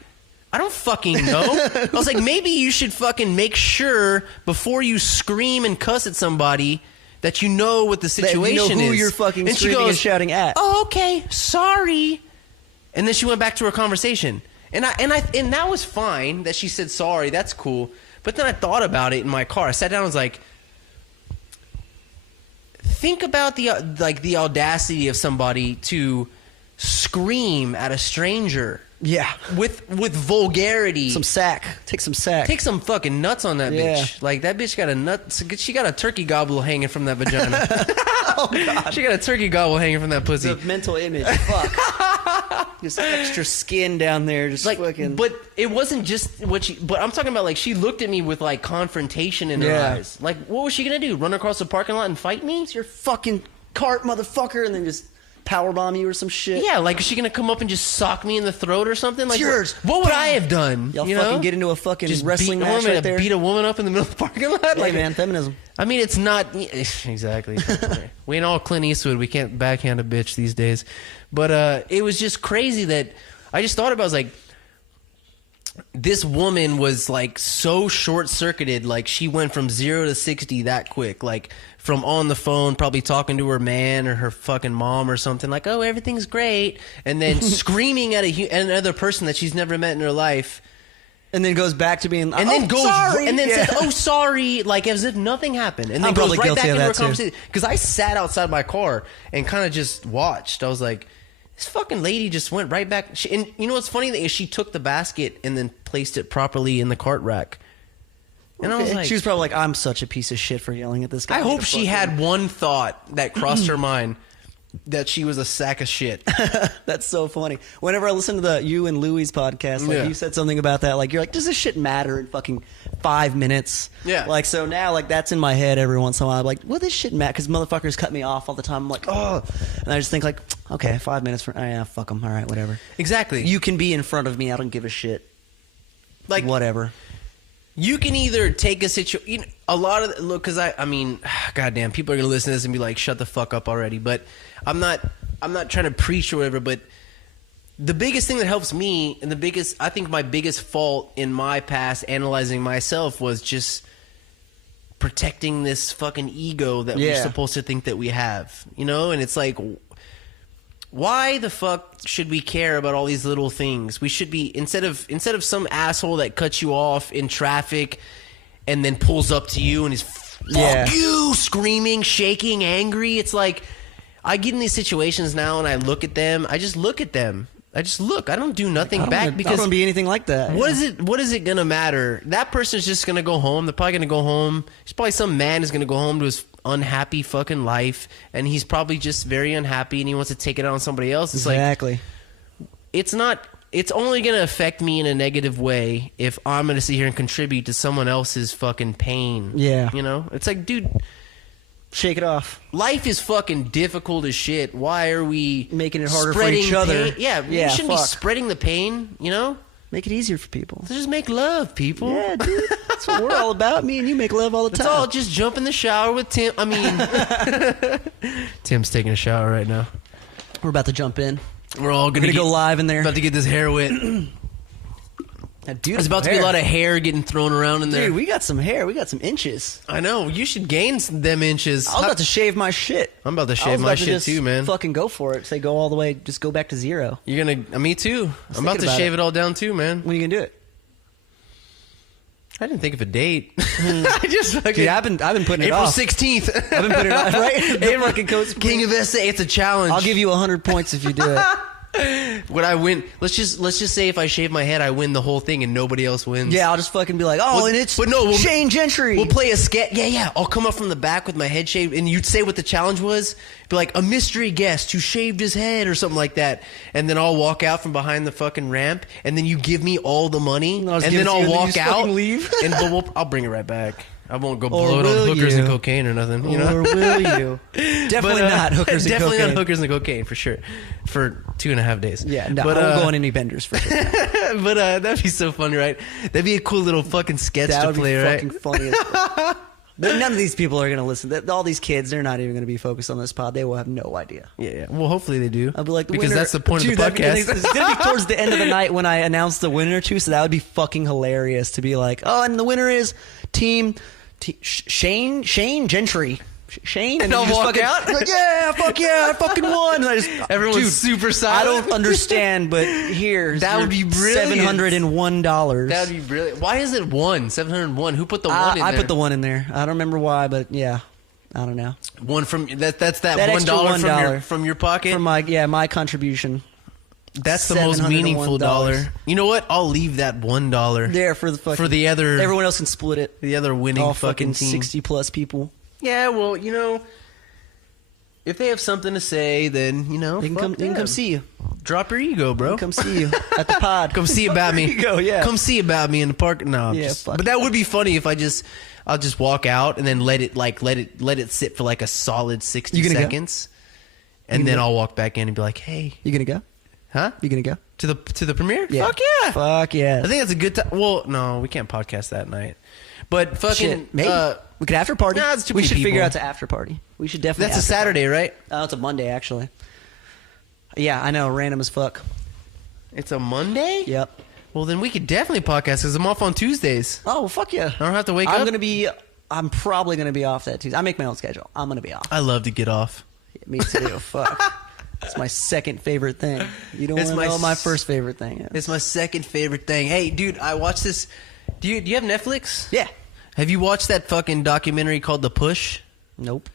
"I don't fucking know." I was like, "Maybe you should fucking make sure before you scream and cuss at somebody that you know what the situation is. You know who you're fucking and screaming and shouting at. "Oh, okay, sorry." And then she went back to her conversation. And that was fine that she said sorry. That's cool. But then I thought about it in my car. I sat down and was like, think about the audacity of somebody to scream at a stranger. Yeah. With vulgarity. Some sack. Take some sack. Take some fucking nuts on that Yeah. bitch. Like, that bitch got a nut. She got a turkey gobble hanging from that vagina. Oh, God. She got a turkey gobble hanging from that pussy. The mental image. Fuck. Just extra skin down there. Just Like, fucking. but it wasn't just what she. But I'm talking about, like, she looked at me with like confrontation in her Yeah. eyes. Like, what was she gonna do? Run across the parking lot and fight me? It's your fucking cart, motherfucker, and then just powerbomb you or some shit. Yeah, like, is she gonna come up and just sock me in the throat or something? Like, It's yours. What would I have done? Y'all you fucking know? get into a fucking Just wrestling beat, match right there. Beat a woman up in the middle of the parking lot? Hey, Like, man, feminism. I mean, it's not exactly. We ain't all Clint Eastwood. We can't backhand a bitch these days. But it was just crazy that I just thought about. I was like, this woman was like so short circuited. Like, she went from 0 to 60 that quick. Like, from on the phone, probably talking to her man or her fucking mom or something. Like, "Oh, everything's great," and then screaming at another person that she's never met in her life. And then goes back to being, And then goes sorry. and then Yeah. says, "Oh, sorry," like as if nothing happened, and then I'm goes probably right guilty back of into her that, too. conversation. Because I sat outside my car and kind of just watched. I was like, this fucking lady just went right back. And you know what's funny is she took the basket and then placed it properly in the cart rack. And I was like, she was probably like, "I'm such a piece of shit for yelling at this guy." I Get hope the she fuck had in. one thought that crossed her mind, that she was a sack of shit. That's so funny. Whenever I listen to the you and Louie's podcast, like Yeah. you said something about that, like you're like, does this shit matter in fucking 5 minutes? Yeah. Like, so now, like, that's in my head every once in a while. I'm like, well, this shit matter, because motherfuckers cut me off all the time. I'm like, oh, and I just think like, okay, 5 minutes for, oh, yeah, fuck them. All right, whatever. Exactly. You can be in front of me. I don't give a shit. like Whatever. You can either take a situation. A lot of look, because I mean, goddamn, people are gonna listen to this and be like, "Shut the fuck up already." But I'm not trying to preach or whatever. But the biggest thing that helps me, and I think my biggest fault in my past analyzing myself, was just protecting this fucking ego that we're Yeah. supposed to think that we have, you know. And it's like, why the fuck should we care about all these little things? We should be, instead of some asshole that cuts you off in traffic and then pulls up to you and is fuck you, screaming, shaking, angry. It's like, I get in these situations now and I look at them. I just look at them. I just look. I don't do nothing back I because don't be anything like that. what is it gonna matter? That person's just gonna go home. They're probably gonna go home. There's probably some man is gonna go home to his unhappy fucking life, and he's probably just very unhappy and he wants to take it out on somebody else. It's Exactly. like, it's only gonna affect me in a negative way if I'm gonna sit here and contribute to someone else's fucking pain. Yeah. You know? It's like, dude, Shake it off. Life is fucking difficult as shit. Why are we Making it harder for spreading each other. pain? Yeah, we shouldn't be spreading the pain, you know? Make it easier for people. So just make love, people. Yeah, dude. That's what we're all about. Me and you make love all the time. It's all just jump in the shower with Tim. I mean, Tim's taking a shower right now. We're about to jump in. We're all gonna go live in there. About to get this hair wet. There's about to be a lot of hair getting thrown around in there. Dude, we got some hair. We got some inches. I know. You should gain them inches. I was about to shave my shit. I'm about to shave my shit too, man. Fucking go for it. Say go all the way. Just go back to 0. You're gonna. Me too. I'm about to shave it all down too, man. When are you gonna do it? I didn't think of a date. I just fucking. Dude, I've been putting it off. April 16th. I've been putting it off. Right? The fucking King of S.A. It's a challenge. I'll give you 100 points if you do it. Would I win? Let's just say if I shave my head, I win the whole thing and nobody else wins. Yeah, I'll just fucking be like, oh, and it's Shane Gentry. We'll play a sketch. Yeah. I'll come up from the back with my head shaved, and you'd say what the challenge was. Be like a mystery guest who shaved his head or something like that, and then I'll walk out from behind the fucking ramp, and then you give me all the money, and then I'll walk out, leave, and I'll bring it right back. I won't go blow it on hookers and cocaine or nothing. You know? Or will you? Definitely not hookers and cocaine. Definitely not hookers and cocaine for sure. For 2.5 days. Yeah, no, I won't go on any benders for sure. But that'd be so funny, right? That'd be a cool little fucking sketch to play, right? That would be fucking funny as fuck. None of these people are going to listen. All these kids, they're not even going to be focused on this pod. They will have no idea. Yeah. Well, hopefully they do. I'll be like, because that's the point of the podcast. It's going to be towards the end of the night when I announce the winner too, so that would be fucking hilarious to be like, oh, and the winner is Team Shane Gentry. Shane, and I'll walk out. Like, yeah, fuck yeah, I fucking won. And Everyone's super silent. I don't understand, but here's that would be brilliant. $701. That would be brilliant. Why is it $701? Who put the one in there? I put the one in there. I don't remember why, but yeah, I don't know. One from that's that $1 from your pocket. From my contribution. That's the most meaningful dollar. You know what? I'll leave that $1 there for the other. Everyone else can split it. The other winning all fucking team. 60+ people. Yeah, well, you know, if they have something to say, then, you know, they can come see you. Drop your ego, bro. Come see you at the pod. Come see about me. Ego, yeah. Come see about me in the park. No, but that would be funny if I'll just walk out and then let it sit for like a solid 60 seconds, and then I'll walk back in and be like, hey, you gonna go? Huh? You gonna go to the premiere? Yeah. Fuck yeah. I think that's a good time. Well, no, we can't podcast that night. But fucking shit, maybe we could after party. Nah, it's too we many should people. figure out to after party. We should definitely. That's a Saturday, right? Oh, it's a Monday actually. Yeah, I know. Random as fuck. It's a Monday. Yep. Well, then we could definitely podcast because I'm off on Tuesdays. Oh, well, fuck yeah. I don't have to wake up. I'm probably gonna be off that Tuesday. I make my own schedule. I'm gonna be off. I love to get off. Yeah, me too. Fuck. It's my second favorite thing. You don't want to know what my first favorite thing is. It's my second favorite thing. Hey, dude, I watched this. Do you have Netflix? Yeah. Have you watched that fucking documentary called The Push? Nope.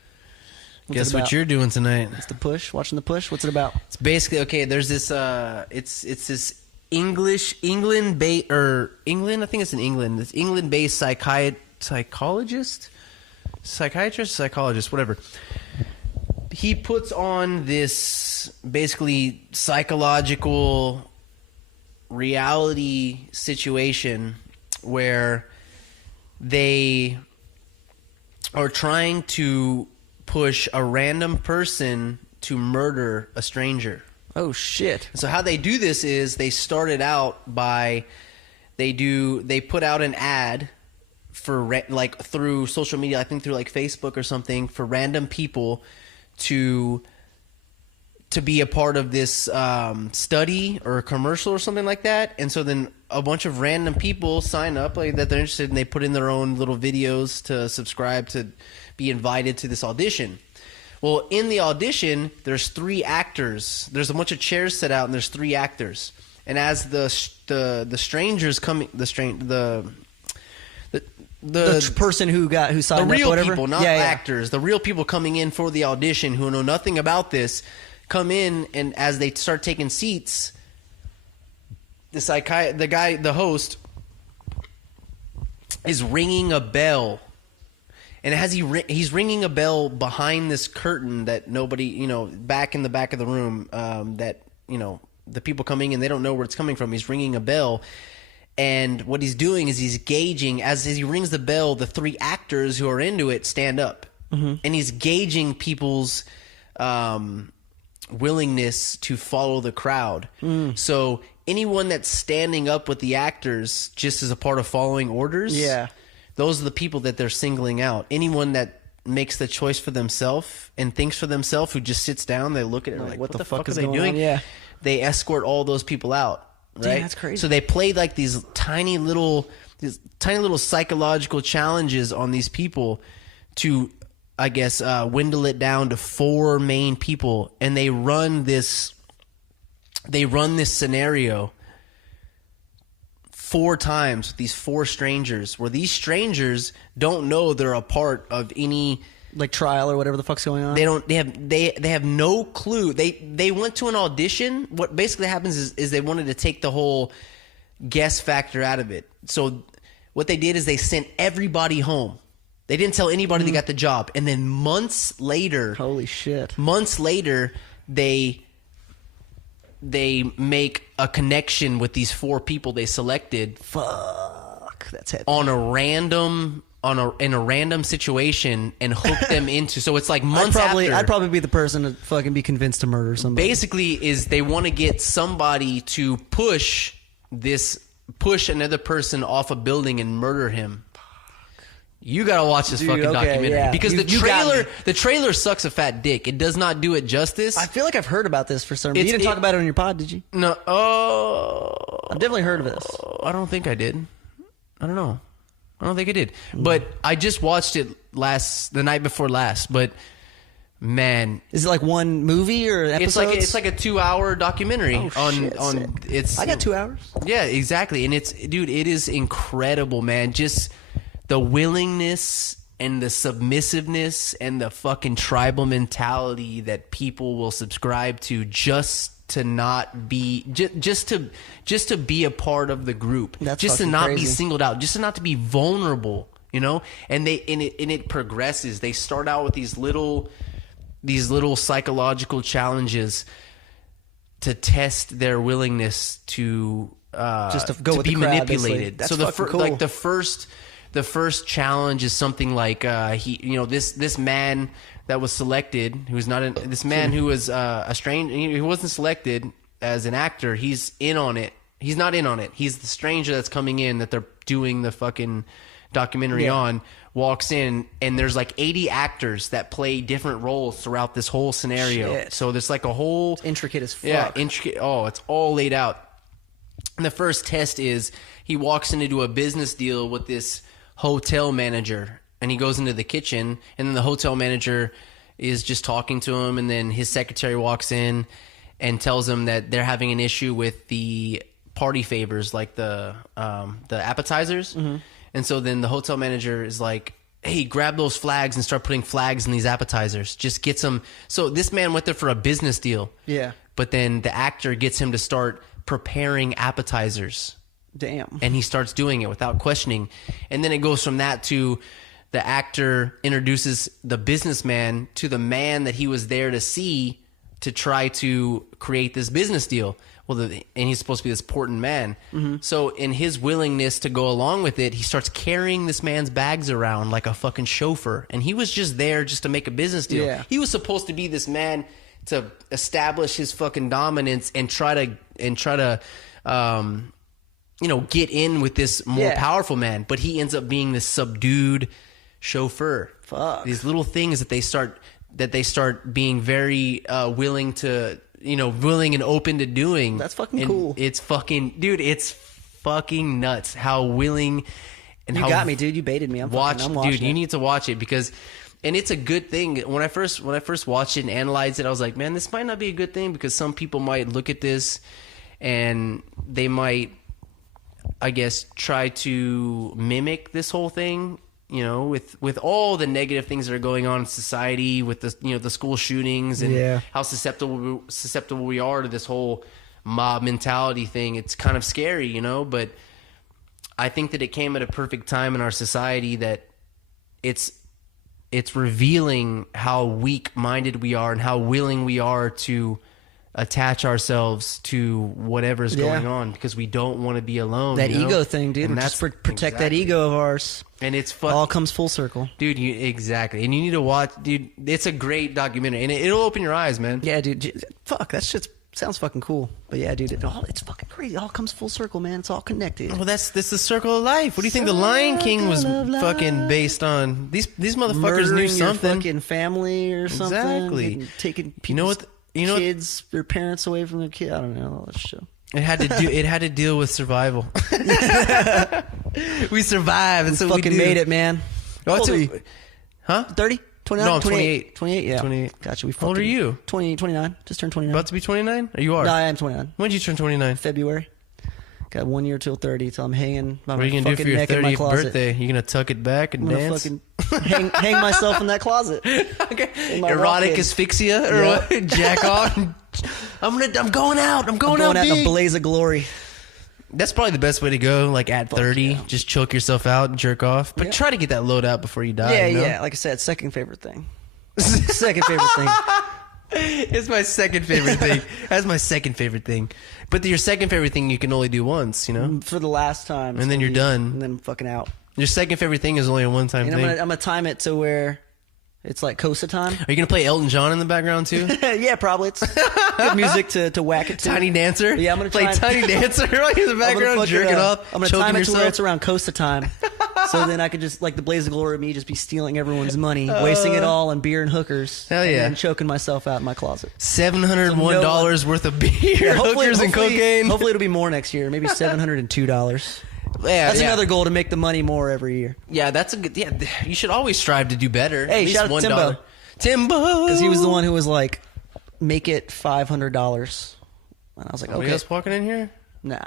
Guess what you're doing tonight? It's The Push. Watching The Push. It's about? It's basically okay. There's this. It's this England based or England. I think it's in England. This England based psychologist, whatever. He puts on this basically psychological reality situation where they are trying to push a random person to murder a stranger. Oh shit. So how they do this is they started out by they put out an ad for like through social media, I think through like Facebook or something, for random people to be a part of this study or a commercial or something like that. And so then a bunch of random people sign up like that they're interested, and they put in their own little videos to subscribe to be invited to this audition. Well, in the audition, there's 3 actors. There's a bunch of chairs set out, and there's 3 actors. And as the strangers coming, the person who signed up, the real whatever. people, not actors, the real people coming in for the audition who know nothing about this, come in, and as they start taking seats, the host is ringing a bell. And as he's ringing a bell behind this curtain that nobody, back in the back of the room, that, the people coming in, they don't know where it's coming from. He's ringing a bell. And what he's doing is he's gauging, as he rings the bell, the 3 actors who are into it stand up. and he's gauging people's willingness to follow the crowd. So anyone that's standing up with the actors just as a part of following orders, those are the people that they're singling out. Anyone that makes the choice for themselves and thinks for themselves, who just sits down, they look at it like, what the fuck is they doing? Yeah. They escort all those people out. Right? Damn, that's crazy. So they play like these tiny little psychological challenges on these people to, I guess, dwindle it down to 4 main people, and they run this scenario 4 times with these 4 strangers, where these strangers don't know they're a part of any Like trial or whatever the fuck's going on. They have no clue. They went to an audition. What basically happens is they wanted to take the whole guess factor out of it. So what they did is they sent everybody home. They didn't tell anybody they got the job. And then months later, Holy shit. they make a connection with these 4 people they selected. Fuck, that's heavy. In a random situation and hook them into. So it's like months after. I'd probably be the person to fucking be convinced to murder somebody. Basically, is they want to get somebody to push another person off a building and murder him. You gotta watch this fucking documentary because the trailer sucks a fat dick. It does not do it justice. I feel like I've heard about this for some reason. You didn't talk about it on your pod, did you? No. I've definitely heard of this. I don't think I did. I don't know. I don't think I did. But I just watched it the night before last. But man, is it like one movie or episodes? It's like a 2-hour documentary I got 2 hours. Yeah, exactly. And it is incredible, man. Just the willingness and the submissiveness and the fucking tribal mentality that people will subscribe to just to not be just to be a part of the group. That's just to not crazy. be singled out, just to not to be vulnerable, you know? And it progresses. They start out with these little psychological challenges to test their willingness to just to go with be the crowd, manipulated. That's so cool. like the first challenge is something like this man that was selected, who's not this man who was a stranger, he wasn't selected as an actor. He's in on it. He's not in on it. He's the stranger that's coming in that they're doing the fucking documentary on. Walks in, and there's like 80 actors that play different roles throughout this whole scenario. Shit. So there's like a whole It's intricate as fuck. Yeah, intricate. Oh, it's all laid out. And the first test is he walks into a business deal with this hotel manager, and he goes into the kitchen, and then the hotel manager is just talking to him, and then his secretary walks in and tells him that they're having an issue with the party favors, like the appetizers. And so then the hotel manager is like, hey, grab those flags and start putting flags in these appetizers. Just get some. So this man went there for a business deal. Yeah. But then the actor gets him to start preparing appetizers. Damn. And he starts doing it without questioning. And then it goes from that to the actor introduces the businessman to the man that he was there to see to try to create this business deal. Well, and he's supposed to be this important man. So in his willingness to go along with it, he starts carrying this man's bags around like a fucking chauffeur. And he was just there just to make a business deal. Yeah. He was supposed to be this man to establish his fucking dominance and try to get in with this more powerful man. But he ends up being this subdued chauffeur. Fuck. These little things that they start being very willing and open to doing. That's fucking cool. It's fucking, dude, it's fucking nuts how willing and You how got me, dude. You baited me. I'm watching dude, you it. need to watch it because, and it's a good thing. When I first watched it and analyzed it, I was like, man, this might not be a good thing because some people might look at this and they might, I guess, try to mimic this whole thing. With all the negative things that are going on in society, with the school shootings and how susceptible we are to this whole mob mentality thing, it's kind of scary, But I think that it came at a perfect time in our society that it's revealing how weak-minded we are and how willing we are to attach ourselves to whatever's going on because we don't want to be alone. That you know? ego thing, dude. And Just that's protect that ego of ours. And it's All comes full circle. dude. Exactly. And you need to watch, dude. It's a great documentary, and it'll open your eyes, man. Yeah, dude. Fuck, that shit sounds fucking cool. But yeah, dude, it's fucking crazy. It all comes full circle, man. It's all connected. Well, that's the circle of life. What do you think the Lion King was fucking based on? These motherfuckers Murdering knew something. Your fucking family or something. Exactly. And taking people's You know what? kids, their parents away from their kid. I don't know all that shit. It had to deal with survival. We survived. That's We what we fucking do. made it, man. Oh, How old are you? Huh? 30? 29? No, I'm 28. 28. 28, yeah. 28. Gotcha. How old are you? 29. Just turned 29. About to be 29? Or you are? No, I am 29. When did you turn 29? February. Got 1 year till 30, so I'm hanging by What my are you gonna do fucking for your neck in my 30th closet. birthday? You gonna tuck it back and I'm gonna dance? fucking hang myself in that closet. Okay. my Erotic walk-in. asphyxia or Yeah. what? Jack off. I'm going out. I'm going Going out out in a big. blaze of glory. That's probably the best way to go. Like at 30, yeah. just choke yourself out and jerk off. But Yeah. try to get that load out before you die. Yeah, you know? yeah. Like I said, second favorite thing. Second favorite thing. It's my second favorite thing. That's my second favorite thing. But your second favorite thing you can only do once, you know? For the last time. And then you're done. And then I'm fucking out. Your second favorite thing is only a one-time And thing. I'm gonna time it to where it's like K.O.S.A time. Are you going to play Elton John in the background too? Yeah, probably. It's good music to whack it to. Tiny Dancer? Yeah, I'm gonna play try and- Tiny Dancer right in the I'm gonna background, fucking, jerking off, I'm gonna choking time it to yourself. where it's around K.O.S.A time. So then I could just, like the blaze of glory of me, just be stealing everyone's money, wasting it all on beer and hookers. Hell yeah. And choking myself out in my closet. $701 worth of beer, Yeah, hookers, and cocaine. Hopefully it'll be more next year. Maybe $702. Yeah, That's yeah. another goal, to make the money more every year. Yeah, that's a good. Yeah, you should always strive to do better. Hey, At least shout out to $1. Timbo, Because he was the one who was like, make it $500. And I was like, Somebody okay, else walking in here? nah.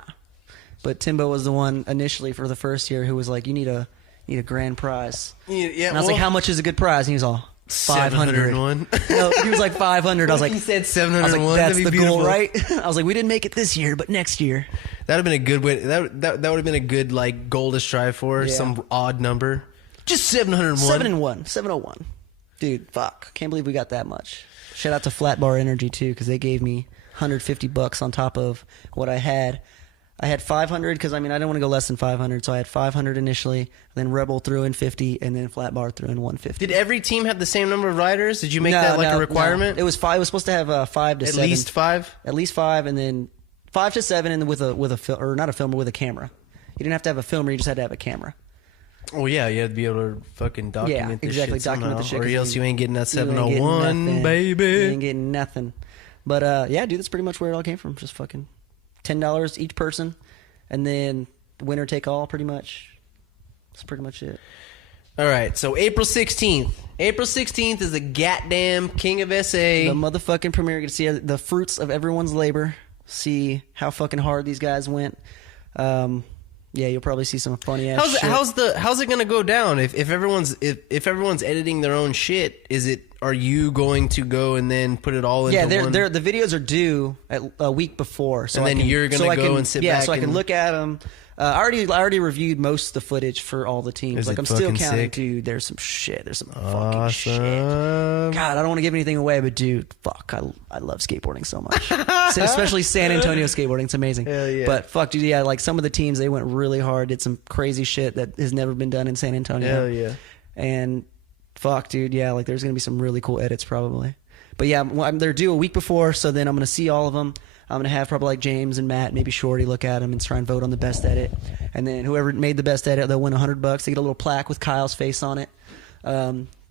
But Timbo was the one initially for the first year who was like, you need a grand prize. Yeah, And I was like, how much is a good prize? And he was all, 500. 701. No, he was like 500. I was like, He said I was 701. like, that's That'd the be goal, beautiful. right? I was like, we didn't make it this year, but next year. That would have been a good way. That would have been a good like goal to strive for. Yeah. Some odd number. Just 701. 701. Dude, fuck. Can't believe we got that much. Shout out to Flat Bar Energy, too, because they gave me $150 on top of what I had. I had 500 because, I didn't want to go less than 500, so I had 500 initially. Then Rebel threw in 50, and then Flat Bar threw in 150. Did every team have the same number of riders? Did you make that like a requirement? No. It was 5. It was supposed to have 5 to At 7. least 5. At least 5, and then 5 to 7, and with a or not a filmer, with a camera. You didn't have to have a filmer; you just had to have a camera. Oh yeah, you had to be able to fucking document this exactly. shit Document the somehow, shit, or 'cause else you ain't getting that You ain't getting 701, nothing. baby. You ain't getting nothing. But yeah, dude, that's pretty much where it all came from. Just fucking $10 each person, and then winner take all. Pretty much. That's pretty much it. All right, so April 16th. April 16th is the goddamn King of S.A. The motherfucking premiere. You get to see the fruits of everyone's labor. See how fucking hard these guys went. Yeah, you'll probably see some funny ass shit. How's it gonna go down if everyone's editing their own shit? Are you going to go and then put it all into one? Yeah, the videos are due a week before, so And then you're gonna go and sit back so I can and- look at them. I already reviewed most of the footage for all the teams. Is Like it I'm still fucking counting, sick? dude. There's some shit. There's some fucking shit. Awesome. God, I don't want to give anything away, but dude, fuck, I love skateboarding so much. Especially San Antonio skateboarding. It's amazing. Hell yeah. But fuck, dude, yeah, like some of the teams, they went really hard, did some crazy shit that has never been done in San Antonio. Hell yeah. And fuck, dude, yeah, like there's gonna be some really cool edits probably. But yeah, they're due a week before, so then I'm gonna see all of them. I'm gonna have probably like James and Matt, maybe Shorty, look at them and try and vote on the best edit. And then whoever made the best edit, they'll win $100. They get a little plaque with Kyle's face on it.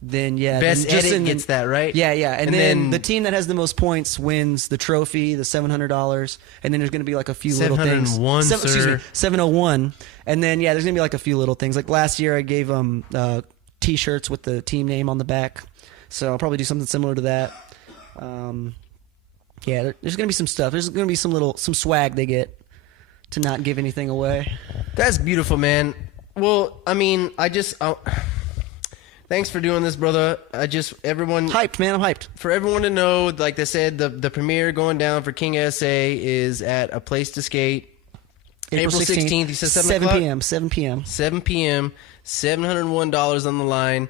Then yeah, Best then edit gets that, right? Yeah, yeah. And, And then then- the team that has the most points wins the trophy, the $700. And then there's gonna be like a few little things. 701, Excuse me, sir. 701. And then yeah, there's gonna be like a few little things. Like last year, I gave them T-shirts with the team name on the back. So I'll probably do something similar to that. Yeah, there's gonna be some stuff. There's gonna be some swag they get to not give anything away. That's beautiful, man. Well, thanks for doing this, brother. Everyone Hyped, man. I'm hyped. for everyone to know, like they said, the premiere going down for King of S.A. is at a place to skate. April 16th. You said 7 o'clock? 7 p.m. 7 p.m. 7 p.m. $701 on the line.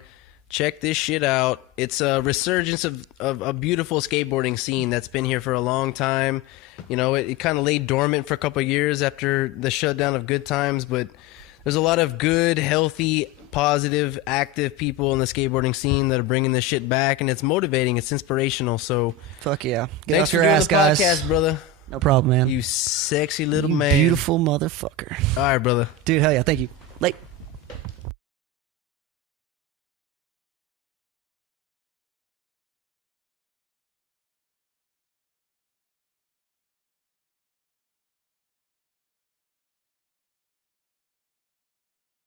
check this shit out. It's a resurgence of a beautiful skateboarding scene that's been here for a long time. You know, it kind of laid dormant for a couple of years after the shutdown of Good Times, but there's a lot of good, healthy, positive, active people in the skateboarding scene that are bringing this shit back, and it's motivating. It's inspirational. So, Fuck yeah. Get thanks off for your doing ass, the guys. podcast, brother. No problem, man. You sexy little You man. beautiful motherfucker. All right, brother. Dude, hell yeah. Thank you.